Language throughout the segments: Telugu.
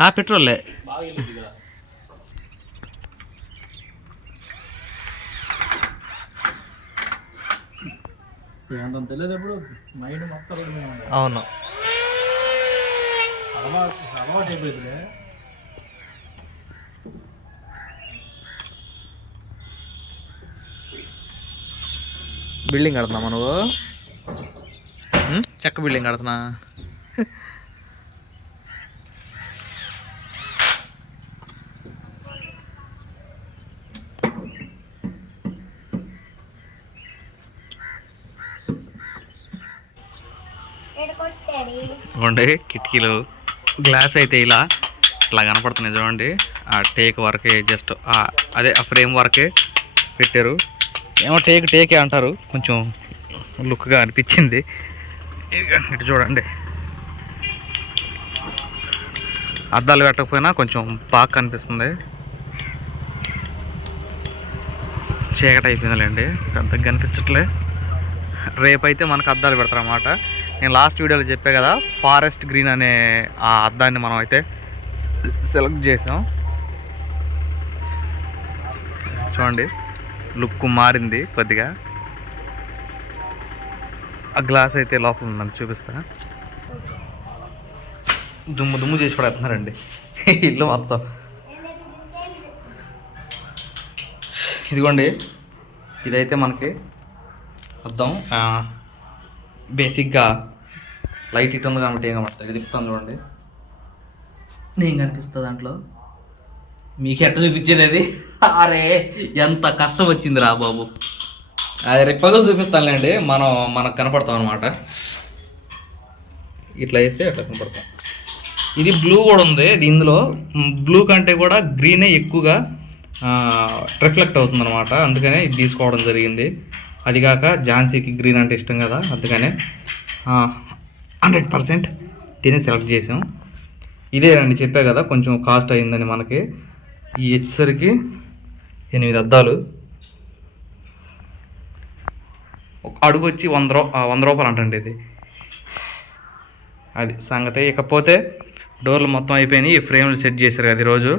ఉంది అవును. బిల్డింగ్ కడుతున్నామా నువ్వు? ఉం? చెక్క బిల్డింగ్ కడుతున్నా. చూడండి కిటికీలు గ్లాస్ అయితే ఇలా ఇట్లా కనపడుతున్నాయి చూడండి. ఆ టేక్ వరకే జస్ట్ అదే ఆ ఫ్రేమ్ వరకే పెట్టారు. ఏమో టేక్ టేకే అంటారు. కొంచెం లుక్గా అనిపించింది. ఇటు చూడండి. అద్దాలు పెట్టకపోయినా కొంచెం బాగా కనిపిస్తుంది. చీకటి అయిపోయిందిలేండి. పెద్దగా కనిపించట్లే. రేపైతే మనకు అద్దాలు పెడతారు అన్నమాట నేను లాస్ట్ వీడియోలో చెప్పే కదా ఫారెస్ట్ గ్రీన్ అనే ఆ అద్దాన్ని మనం అయితే సెలెక్ట్ చేసాం. చూడండి లుక్ మారింది కొద్దిగా. ఆ గ్లాస్ అయితే లోపల ఉందని చూపిస్తా. దుమ్ము దుమ్ము చేసి పడేస్తున్నారండి. ఇల్లు మొత్తం. ఇదిగోండి ఇదైతే మనకి అర్థం బేసిక్గా లైట్ ఇటు ఉంది కాబట్టి ఏం కనబడుతుంది తిప్పుతాను చూడండి. నేను కనిపిస్తుంది దాంట్లో? మీకు ఎట్ట చూపించేది అది? అరే ఎంత కష్టం వచ్చింది రా బాబు. అది రేపు పగలు చూపిస్తానులేండి. మనం మనకు కనపడతాం అనమాట ఇట్లా వేస్తే అట్లా కనపడతాం. ఇది బ్లూ కూడా ఉంది. దీనిలో ఇందులో బ్లూ కంటే కూడా గ్రీనే ఎక్కువగా రిఫ్లెక్ట్ అవుతుంది అనమాట అందుకనే ఇది తీసుకోవడం జరిగింది. అది కాక ఝాన్సీకి గ్రీన్ అంటే ఇష్టం కదా అందుకనే హండ్రెడ్ పర్సెంట్ దీన్ని సెలెక్ట్ చేసాం. ఇదే అండి చెప్పా కదా కొంచెం కాస్ట్ అయిందని మనకి. ఈ వచ్చేసరికి ఎనిమిది అద్దాలు. ఒక అడుగు వచ్చి వంద రూ వంద రూపాయలు అంటండి ఇది. అది సంగతి. ఇకపోతే డోర్లు మొత్తం అయిపోయినాయి ఈ ఫ్రేమ్లు సెట్ చేశారు కదా ఈరోజు.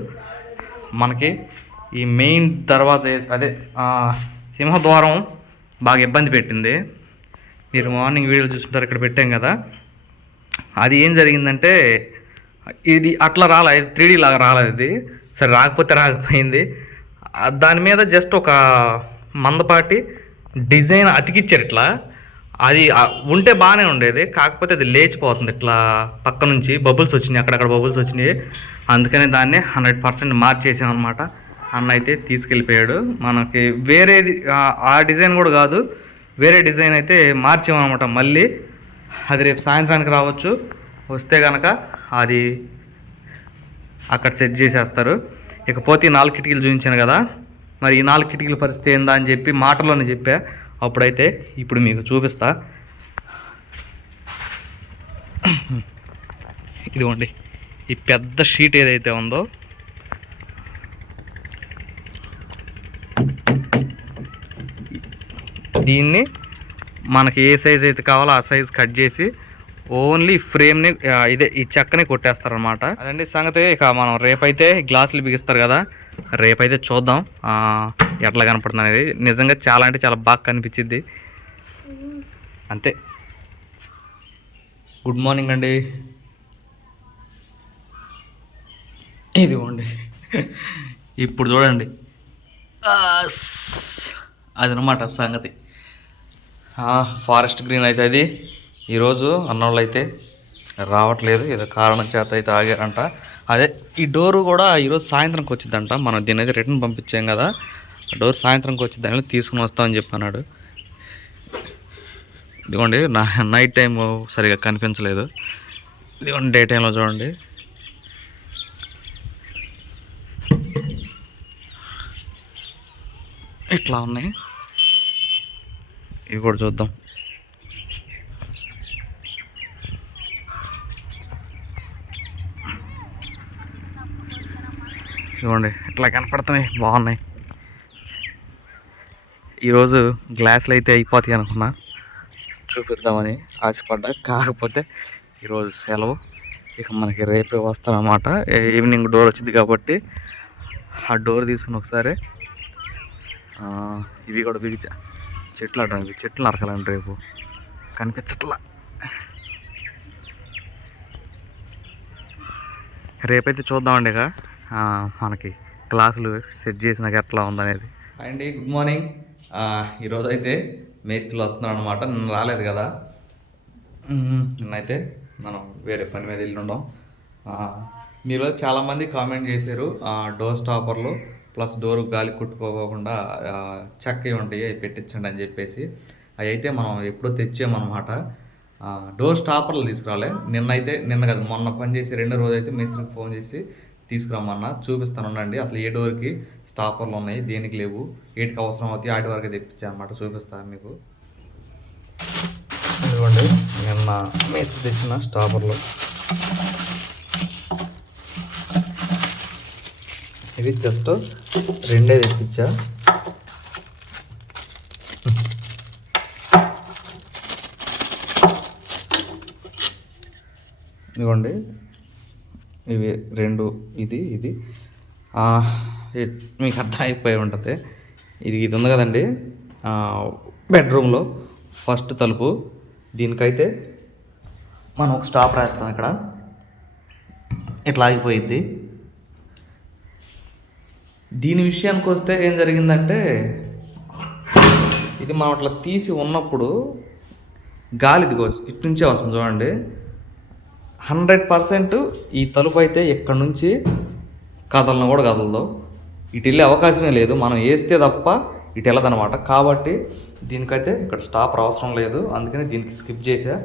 మనకి ఈ మెయిన్ దర్వాజా అదే సింహద్వారం బాగా ఇబ్బంది పెట్టింది. మీరు మార్నింగ్ వీడియో చూస్తుంటారు ఇక్కడ పెట్టాం కదా. అది ఏం జరిగిందంటే ఇది అట్లా రాలేదు త్రీడీ లాగా రాలేదు ఇది. సరే రాకపోతే రాకపోయింది. దాని మీద జస్ట్ ఒక మందపాటి డిజైన్ అతికిచ్చారు ఇట్లా. అది ఉంటే బాగానే ఉండేది కాకపోతే అది లేచిపోతుంది ఇట్లా పక్క నుంచి. బబుల్స్ వచ్చినాయి అక్కడక్కడ బబుల్స్ వచ్చినాయి. అందుకని దాన్ని హండ్రెడ్ పర్సెంట్ మార్చేసాం అనమాట అన్న అయితే తీసుకెళ్ళిపోయాడు. మనకి వేరేది ఆ- ఆ డిజైన్ కూడా కాదు. వేరే డిజైన్ అయితే మార్చామన్నమాట. మళ్ళీ అది రేపు సాయంత్రానికి రావచ్చు. వస్తే కనుక అది అక్కడ సెట్ చేసేస్తారు. ఇకపోతే ఈ నాలుగు కిటికీలు చూపించాను కదా. మరి ఈ నాలుగు కిటికీల పరిస్థితి ఏందా అని చెప్పి మాటలోనే చెప్పా. అప్పుడైతే ఇప్పుడు మీకు చూపిస్తా. ఇదిగోండి. ఈ పెద్ద షీట్ ఏదైతే ఉందో దీన్ని మనకి ఏ సైజ్ అయితే కావాలో ఆ సైజ్ కట్ చేసి ఓన్లీ ఫ్రేమ్ని ఇదే ఈ చెక్కని కొట్టేస్తారనమాట అదండి సంగతి ఇక మనం రేపైతే గ్లాసులు బిగిస్తారు కదా రేపైతే చూద్దాం ఎట్లా కనపడుతుంది అనేది. నిజంగా చాలా అంటే చాలా బాగా కనిపించింది. అంతే. గుడ్ మార్నింగ్ అండి. ఇదిగోండి. ఇప్పుడు చూడండి. అదనమాట సంగతి. ఫారెస్ట్ గ్రీన్ అయితే అది. ఈరోజు అన్నోళ్ళు అయితే రావట్లేదు. ఏదో కారణం చేత అయితే ఆగారంట. అదే ఈ డోరు కూడా ఈరోజు సాయంత్రంకి వచ్చిందంట. మనం దీని అయితే రిటర్న్ పంపించాం కదా. ఆ డోర్ సాయంత్రంకి వచ్చిందని తీసుకుని వస్తామని చెప్పన్నాడు. ఇదిగోండి నా నైట్ టైం సరిగా కనిపించలేదు. ఇదిగోండి డే టైంలో చూడండి. ఇట్లా ఉన్నాయి. ఇవి కూడా చూద్దాం. చూడండి ఇట్లా కనపడుతున్నాయి బాగున్నాయి. ఈరోజు గ్లాసులు అయితే అయిపోతాయి అనుకున్నా. చూపిద్దామని ఆశపడ్డా. కాకపోతే ఈరోజు సెలవు. ఇక మనకి రేపే వస్తారన్నమాట. ఈవినింగ్ డోర్ వచ్చింది కాబట్టి ఆ డోర్ తీసుకుని ఒకసారి ఇవి కూడా బిగించా చెట్లు అడ్డం చెట్లు నరకాలండి రేపు కనిపించట్లా. రేపైతే చూద్దామండి ఇక. మనకి క్లాసులు సెట్ చేసినాక ఎట్లా ఉందనేది. అండి గుడ్ మార్నింగ్. ఈరోజు అయితే మేస్త్రీలు వస్తున్నారు అనమాట నిన్న రాలేదు కదా. నిన్నైతే మనం వేరే పని మీద వెళ్ళి ఉండం. మీరు చాలామంది కామెంట్ చేశారు. డోర్ స్టాపర్లు ప్లస్ డోర్ గాలి కుట్టుకోకుండా చెక్కవి ఉంటాయి అవి పెట్టించండి అని చెప్పేసి. అవి అయితే మనం ఎప్పుడో తెచ్చామన్నమాట. డోర్ స్టాపర్లు తీసుకురాలే. నిన్నైతే నిన్న కదా మొన్న పని చేసి రెండో రోజు అయితే మేస్త్రికి ఫోన్ చేసి తీసుకురమ్మన్నా. చూపిస్తాను ఉండండి. అసలు ఏ డోర్కి స్టాపర్లు ఉన్నాయి దేనికి లేవు ఏటికి అవసరం అవుతాయి వాటి వరకు తెప్పించాను అనమాట చూపిస్తాను మీకు. ఇదిగోండి నిన్న మేస్త్రి తెచ్చిన స్టాపర్లు. ఇవి జస్ట్ రెండే తెప్పించా. ఇదిగోండి. ఇవి రెండు ఇది ఇది. మీకు అర్థం అయిపోయి ఉంటుంది. ఇది ఇది ఉంది కదండి. బెడ్రూమ్లో ఫస్ట్ తలుపు. దీనికైతే మనం ఒక స్టాప్ రాస్తాం ఇక్కడ. ఇట్లా ఆగిపోయిద్ది. దీని విషయానికి వస్తే ఏం జరిగిందంటే ఇది మనం అట్లా తీసి ఉన్నప్పుడు గాలి ఇదిగో ఇటు నుంచే వస్తుంది చూడండి. హండ్రెడ్ పర్సెంట్ ఈ తలుపు అయితే ఇక్కడ నుంచి కదలను కూడా కదలదు. ఇటు వెళ్ళే అవకాశమే లేదు. మనం వేస్తే తప్ప ఇటు వెళ్ళదనమాట కాబట్టి దీనికైతే ఇక్కడ స్టాప్ అవసరం లేదు. అందుకని దీనికి స్కిప్ చేసా.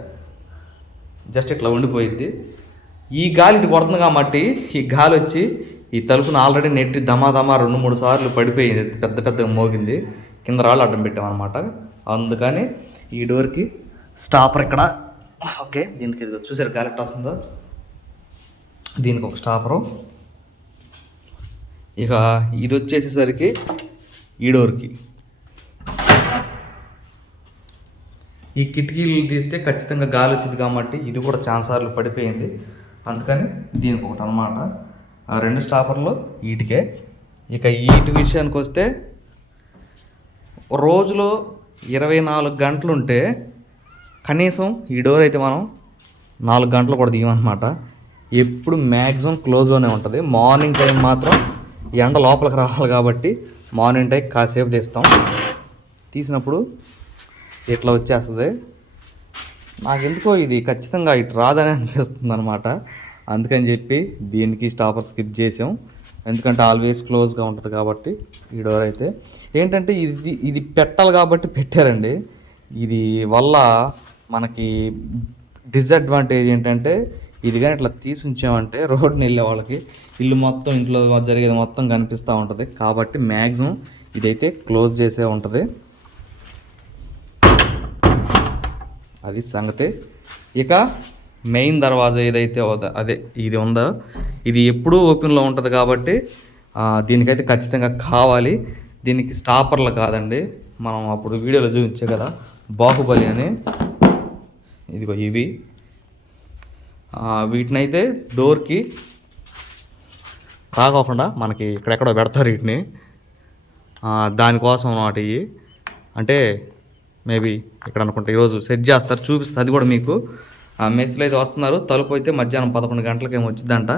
జస్ట్ ఇట్లా ఉండిపోయిద్ది. ఈ గాలి ఇటు పడుతుంది కాబట్టి ఈ గాలి వచ్చి ఈ తలుపును ఆల్రెడీ నెట్టి దమాదమా రెండు మూడు సార్లు పడిపోయింది పెద్ద పెద్దగా మోగింది. కింద రాళ్ళు అడ్డం పెట్టామన్నమాట. అందుకని ఈ డోర్కి స్టాపర్ ఇక్కడ. ఓకే దీనికి ఇది చూసారు గాలి వస్తుందో? దీనికి ఒక స్టాపరు. ఇక ఇది వచ్చేసేసరికి ఈ డోర్కి. ఈ కిటికీలు తీస్తే ఖచ్చితంగా గాలి వచ్చింది కాబట్టి ఇది కూడా ఛాన్స్ సార్లు పడిపోయింది. అందుకని దీనికి ఒకటి అనమాట ఆ రెండు స్టాఫర్లు వీటికే. ఇక వీటి విషయానికి వస్తే రోజులో ఇరవై నాలుగు గంటలు ఉంటే కనీసం ఈ డోర్ అయితే మనం నాలుగు గంటలు కూడా దిగమన్నమాట. ఎప్పుడు మ్యాక్సిమం క్లోజ్లోనే ఉంటుంది. మార్నింగ్ టైం మాత్రం ఎండ లోపలికి రావాలి కాబట్టి మార్నింగ్ టైం కాసేపు తీస్తాం. తీసినప్పుడు ఇట్లా వచ్చేస్తుంది. నాకు ఎందుకో ఇది ఖచ్చితంగా ఇటు రాదని అనిపిస్తుంది అనమాట అందుకని చెప్పి దీనికి స్టాపర్ స్కిప్ చేసాం. ఎందుకంటే ఆల్వేస్ క్లోజ్గా ఉంటుంది కాబట్టి ఈ డోర్ అయితే. ఏంటంటే ఇది ఇది పెట్టాలి కాబట్టి పెట్టారండి. ఇది వల్ల మనకి డిసడ్వాంటేజ్ ఏంటంటే ఇది కానీ ఇట్లా తీసి ఉంచామంటే రోడ్ని వెళ్ళే వాళ్ళకి ఇల్లు మొత్తం ఇంట్లో జరిగేది మొత్తం కనిపిస్తూ ఉంటుంది. కాబట్టి మ్యాక్సిమం ఇదైతే క్లోజ్ చేసే ఉంటుంది. అది సంగతి. ఇక మెయిన్ దర్వాజా ఏదైతే అదే ఇది ఉందో ఇది ఎప్పుడూ ఓపెన్లో ఉంటుంది కాబట్టి దీనికైతే ఖచ్చితంగా కావాలి. దీనికి స్టాపర్లు కాదండి. మనం అప్పుడు వీడియోలో చూపించే కదా బాహుబలి అని. ఇదిగో ఇవి. వీటిని వీటినైతే డోర్కి రాకోకుండా మనకి ఇక్కడెక్కడో పెడతారు వీటిని. దానికోసం అన్నమాట ఇవి. అంటే మేబీ ఇక్కడ అనుకుంటా ఈరోజు సెట్ చేస్తారు చూపిస్తుంది అది కూడా మీకు. ఆ, మేస్త్రీలు అయితే వస్తున్నారు. తలుపు అయితే మధ్యాహ్నం పదకొండు గంటలకి వచ్చిందంట.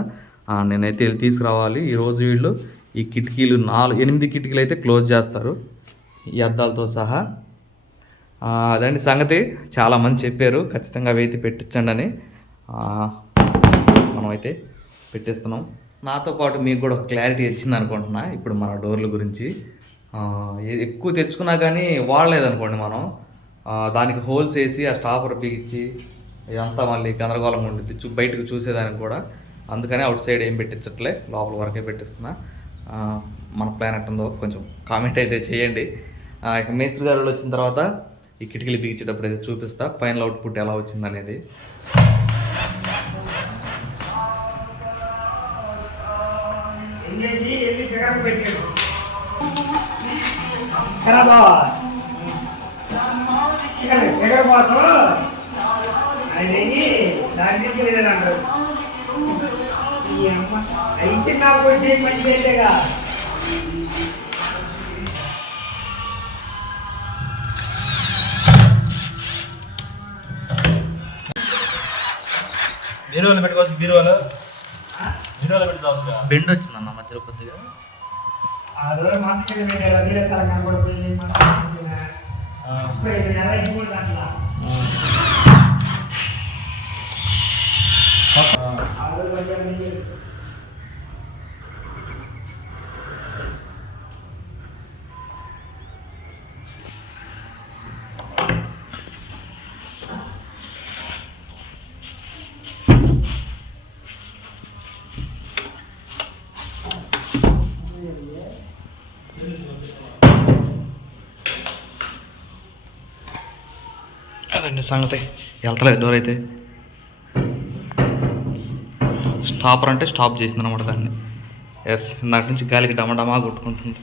నేనైతే వెళ్ళి తీసుకురావాలి. ఈరోజు వీళ్ళు ఈ కిటికీలు నాలుగు ఎనిమిది కిటికీలు అయితే క్లోజ్ చేస్తారు. ఈ అద్దాలతో సహా. అదండి సంగతి. చాలామంది చెప్పారు. ఖచ్చితంగా అవి అయితే పెట్టించండి అని. మనమైతే పెట్టేస్తున్నాం. నాతో పాటు మీకు కూడా ఒక క్లారిటీ ఇచ్చింది అనుకుంటున్నా. ఇప్పుడు మన డోర్ల గురించి. ఎక్కువ తెచ్చుకున్నా కానీ వాడలేదనుకోండి మనం. దానికి హోల్స్ వేసి ఆ స్టాపర్ బిగించి ఇదంతా మళ్ళీ గందరగోళంగా ఉండిద్ది. చూ బయటకు చూసేదానికి కూడా. అందుకనే అవుట్ సైడ్ ఏం పెట్టించట్లే. లోపల వరకే పెట్టిస్తున్నా. మన ప్లాన్ ఎట్టుందో కొంచెం కామెంట్ అయితే చేయండి. ఇక మేస్త్రి గారు వచ్చిన తర్వాత ఈ కిటికీలు బిగించేటప్పుడు అయితే చూపిస్తా. ఫైనల్ అవుట్పుట్ ఎలా వచ్చిందనేది ఆయన దాని అంటారు. ఈ అమ్మ నాకు మంచి చేయలేగా బీరువాలో పెట్టుకోవచ్చు బీరువాలో? బీరువాలో పెట్టుకోవచ్చు బెండ్ వచ్చిందన్న మధ్యలో కొద్దిగా. ఆ రోజు మంచి మంచి నెల కూడా దాంట్లో ఆ రోజు కొంచెం అదండి సంగతి వెళ్తలేదు డోర్ అయితే స్టాపర్ అంటే స్టాప్ చేసింది అనమాట దాన్ని. ఎస్ నాటి నుంచి గాలికి డమడమా కొట్టుకుంటుంది.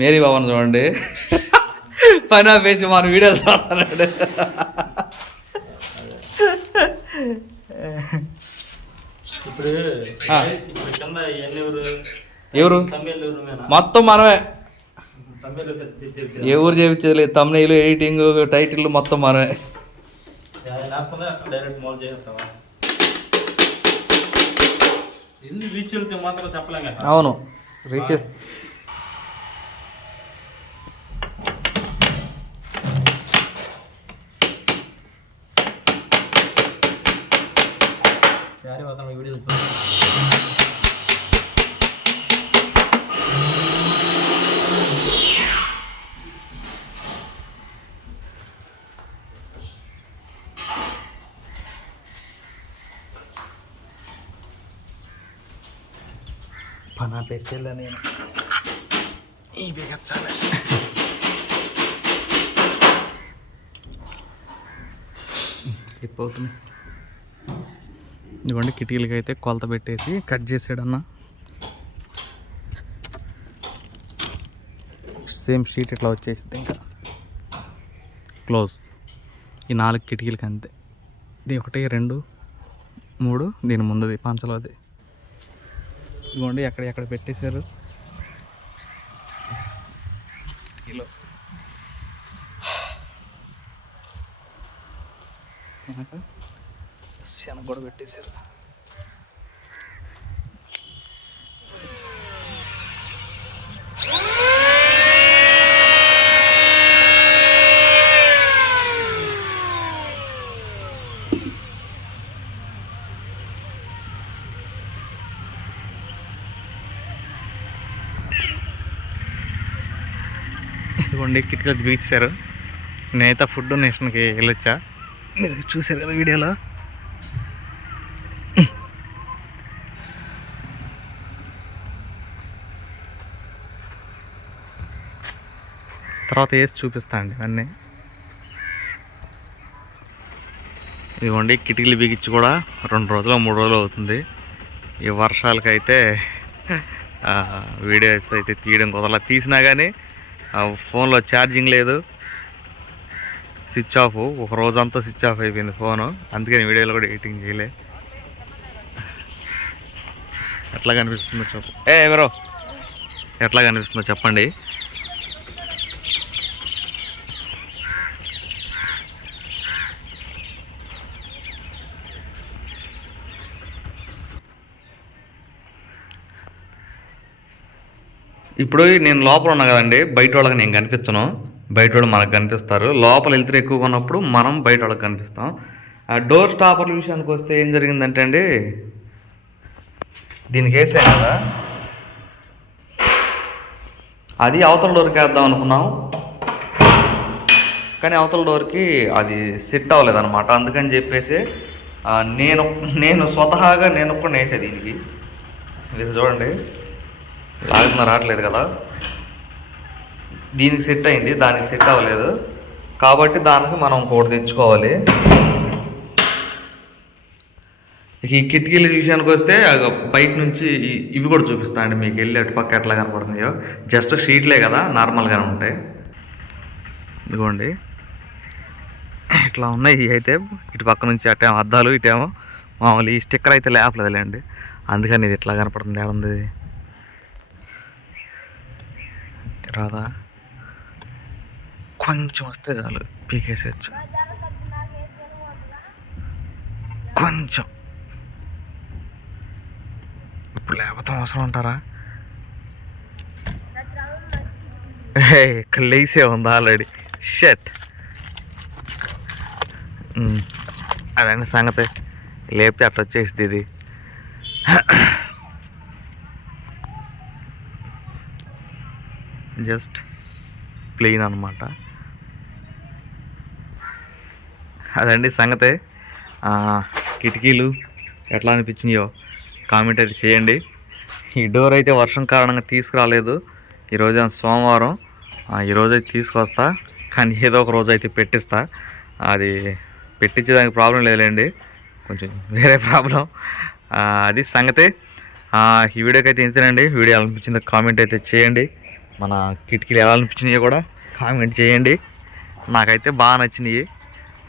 మేరీ బాబాను చూడండి. పని ఆపేసి మన వీడియోలు చూస్తున్నాడు. ఇప్పుడు. ఇప్పుడు కింద ఎవరు? తమిళ మొత్తం మనమే. ఏ ఊరు చేయించేది లేదు తమ్నైలు ఎడిటింగ్ టైటిల్ మొత్తం మనమే. లేకపోతే అక్కడ డైరెక్ట్ మౌల్ చేస్తావా ఎన్ని రీచ్ వెళ్తే మాత్రం చెప్పలేం కదా అవును రీచ్ సరే పోతాం వీడియో నేను క్లిప్ అవుతుంది. ఇదిగోండి కిటికీలకి అయితే కొలత పెట్టేసి కట్ చేసాడన్న. సేమ్ షీట్ ఇట్లా వచ్చేసింది ఇంకా. క్లోజ్ ఈ నాలుగు కిటికీలకి అంతే ఇది ఒకటి రెండు మూడు దీని ముందుది పంచలోది. ఇదిగోండి ఎక్కడ ఎక్కడ పెట్టేశారు. కిలో. వెనక. శనగ కూడా పెట్టేశారు. ఇదిగోండి కిటికీలు బీచారు నేత ఫుడ్ నేషన్కి వెళ్ళొచ్చా? మీరు చూసారు కదా వీడియోలో? తర్వాత వేసి చూపిస్తా అండి అన్నీ. ఇదిగోండి కిటికీలు బిగించి కూడా రెండు రోజులు మూడు రోజులు అవుతుంది. ఈ వర్షాలకైతే వీడియోస్ అయితే తీయడం కుదరలా తీసినా కానీ ఫోన్లో ఛార్జింగ్ లేదు. Switch off. ఒక రోజంతా స్విచ్ ఆఫ్ అయిపోయింది ఫోను. అందుకని వీడియోలో కూడా ఎడిటింగ్ చేయలే. ఎట్లా కనిపిస్తుందో చెప్పు. ఏ ఎవరో? ఎట్లా కనిపిస్తుందో చెప్పండి. ఇప్పుడు నేను లోపల ఉన్నా కదండి బయట వాళ్ళకి నేను కనిపించను బయట వాళ్ళు మనకు కనిపిస్తారు. లోపల వెళ్తే ఎక్కువగా ఉన్నప్పుడు మనం బయట వాళ్ళకి కనిపిస్తాం. ఆ డోర్ స్టాపర్ల విషయానికి వస్తే ఏం జరిగిందంటే అండి దీనికి వేసాం కదా. అది అవతల డోర్కి వేద్దాం అనుకున్నాం. కానీ అవతల డోర్కి అది సెట్ అవ్వలేదన్నమాట. అందుకని చెప్పేసి నేను నేను స్వతహాగా నేను కూడా వేసే దీనికి. ఇది చూడండి. లాగుతున్న రావట్లేదు కదా. దీనికి సెట్ అయింది దానికి సెట్ అవ్వలేదు. కాబట్టి దానికి మనం ఇంకోటి తెచ్చుకోవాలి. ఇక ఈ కిటికీల విషయానికి వస్తే బయట నుంచి ఇవి కూడా చూపిస్తా అండి మీకు వెళ్ళి అటు పక్క ఎట్లా కనపడుతున్నాయో. జస్ట్ షీట్లే కదా నార్మల్గానే ఉంటాయి. ఇదిగోండి. ఇట్లా ఉన్నాయి ఇవి అయితే. ఇటు పక్క నుంచి అటేమో అద్దాలు ఇటేమో మామూలు ఈ స్టిక్కర్ అయితే లేపలేదులేండి. అందుకని ఇది ఇట్లా కనపడుతుంది ఏముంది ఇది? రాదా? కొంచెం వస్తే చాలు పీకేసేయచ్చు. కొంచెం. ఇప్పుడు లేకపోతే అవసరం ఉంటారా హే, ఇక్కడ లేసే ఉంది ఆల్రెడీ? షట్. అదండి సంగతి? లేపితే అట్లా వచ్చేసింది ఇది. జస్ట్ ప్లెయిన్ అనమాట అదండి సంగతే. కిటికీలు ఎట్లా అనిపించినాయో కామెంట్ అయితే చేయండి. ఈ డోర్ అయితే వర్షం కారణంగా తీసుకురాలేదు. ఈరోజు సోమవారం. ఈరోజైతే ఈరోజు అయితే తీసుకొస్తా కానీ ఏదో ఒక రోజు అయితే పెట్టిస్తా. అది పెట్టించేదానికి ప్రాబ్లం లేదులేండి. కొంచెం వేరే ప్రాబ్లం. అది సంగతే. ఈ వీడియోకి అయితే ఇంతేనండి. వీడియో అనిపించిందో కామెంట్ అయితే చేయండి. మన కిటికీలు ఎలా అనిపించినాయో కూడా కామెంట్ చేయండి. నాకైతే బాగా నచ్చినాయి.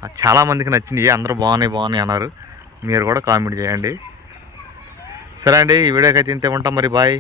చాలామందికి చాలా మందికి నచ్చినాయి. అందరూ బాగున్నాయి బాగున్నాయి అన్నారు. మీరు కూడా కామెంట్ చేయండి. సరే అండి ఈ వీడియోకి అయితే ఇంతే ఉంటాం మరి. బాయ్.